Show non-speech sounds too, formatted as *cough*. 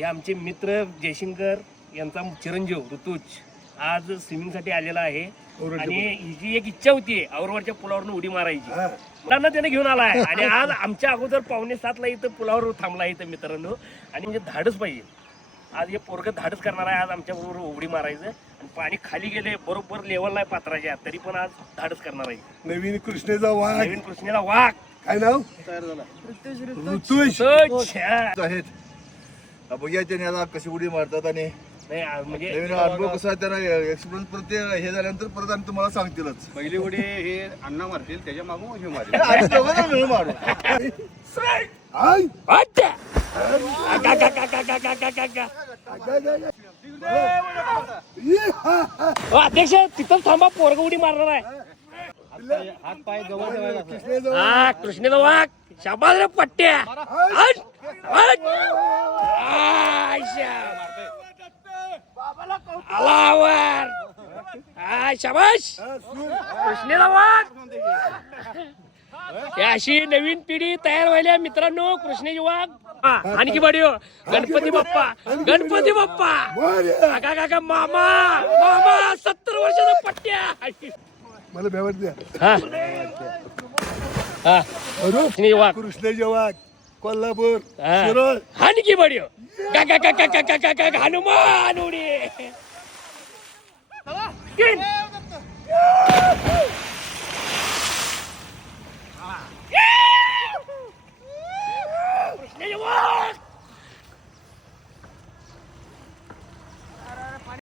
हे आमचे मित्र जयशंकर यांचा चिरंजीव ऋतुज आज स्विमिंगसाठी आलेला आहे. आणि हिची एक इच्छा होती औरवरच्या पुलावरून उडी मारायची. मुलांना त्याने घेऊन आलाय आणि आज आमच्या अगोदर पावणे सातला इथं पुलावर थांबला इथं मित्रांनो. आणि म्हणजे धाडच पाहिजे. आज हे पोरग धाडच करणार आहे. आज आमच्या बरोबर उडी मारायचं. आणि पाणी खाली गेले बरोबर लेवलला आहे पात्राच्या. तरी पण आज धाडच करणार आहे. नवीन कृष्णेचा वाघ. नवीन कृष्णेला वाघ. काय नाव? ऋतुष तो छ्या. आहेत. बघूया आता कशी उडी मारतात आणि म्हणजे नवीन अनुभव कसा त्यांना एक्सपिरियन्स प्रति हे झाल्यानंतर परत आणि तुम्हाला सांगतीलच. पहिली उडी हे अण्णा मारतील त्याच्या मागून हे मारतील. *laughs* अध्यक्ष तिथं थांबा पोरग उडी मारणार आहे. हात पाय जवळ ठेवायला. कृष्णेचा वाघ शाबाज रे पट्ट्या. कलावर हा शाबाश कृष्णेला अशी नवीन पिढी तयार व्हायला मित्रांनो कृष्णेजी वाघ आणखी बडिओ गणपती बाप्पा. गणपती बाप्पा. काका काका मामा. मामा सत्तर वर्षाचा पट्ट्या. मला भेवट द्या. कृष्णजी वाघ कृष्णजी वाघ कोल्हापूर. आणखी बडिओ काका काका काका काका हनुमान उडी. 走啊